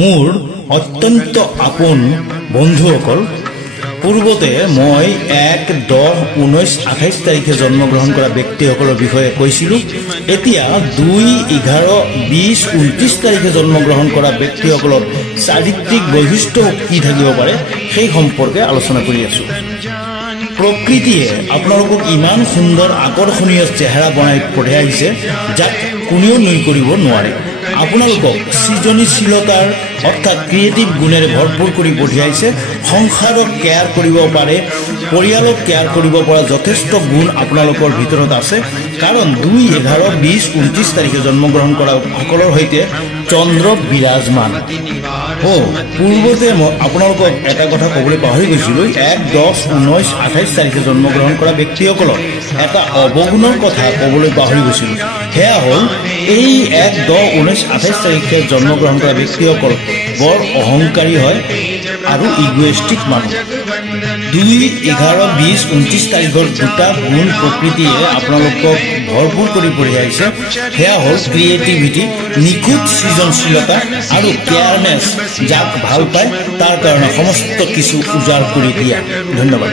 মোৰ অত্যন্ত আপোন বন্ধুসকল, পূৰ্বতে মই 1, 10, 19, 28 তাৰিখে জন্মগ্ৰহণ কৰা ব্যক্তিসকলৰ বিষয়ে কৈছিলোঁ। এতিয়া 2, 11, 20, 29 তাৰিখে জন্মগ্ৰহণ কৰা ব্যক্তিসকলৰ চাৰিত্ৰিক বৈশিষ্ট্য কি থাকিব পাৰে সেই সম্পৰ্কে আলোচনা কৰি আছোঁ। প্ৰকৃতিয়ে আপোনালোকক ইমান সুন্দৰ আকৰ্ষণীয় চেহেৰা বনাই পঠিয়াইছে যাক কোনেও নুই কৰিব নোৱাৰে। আপোনালোকক সৃজনীশীলতাৰ অৰ্থাৎ ক্ৰিয়েটিভ গুণেৰে ভৰপূৰ কৰি পঠিয়াইছে। সংসাৰক কেয়াৰ কৰিব পাৰে, পৰিয়ালক কেয়াৰ কৰিব পৰা যথেষ্ট গুণ আপোনালোকৰ ভিতৰত আছে। কাৰণ 2, 11, 20, 29 তাৰিখে জন্মগ্ৰহণ কৰা সকলৰ সৈতে চন্দ্ৰ বিৰাজমান। পূৰ্বতে মই আপোনালোকক এটা কথা ক'বলৈ পাহৰি গৈছিলোঁ। 1, 10, 19, 28 তাৰিখে জন্মগ্ৰহণ কৰা ব্যক্তিসকলক এটা অৱগুণৰ কথা ক'বলৈ পাহৰি গৈছিলোঁ। সেয়া হ'ল এই 1, 10, 19, 28 তাৰিখে জন্মগ্ৰহণ কৰা ব্যক্তিসকল বৰ অহংকাৰী হয় আৰু ইগোইষ্টিক মানুহ। 2, 11, 20, 29 তাৰিখৰ দুটা গুণ প্ৰকৃতিয়ে আপোনালোকক ভৰপূৰ কৰি পঠিয়াইছে। সেয়া হ'ল ক্ৰিয়েটিভিটি, নিখুঁত সৃজনশীলতা আৰু কেয়াৰনেছ। যাক ভাল পায় তাৰ কাৰণে সমস্ত কিছু উজাৰ কৰি দিয়া। ধন্যবাদ।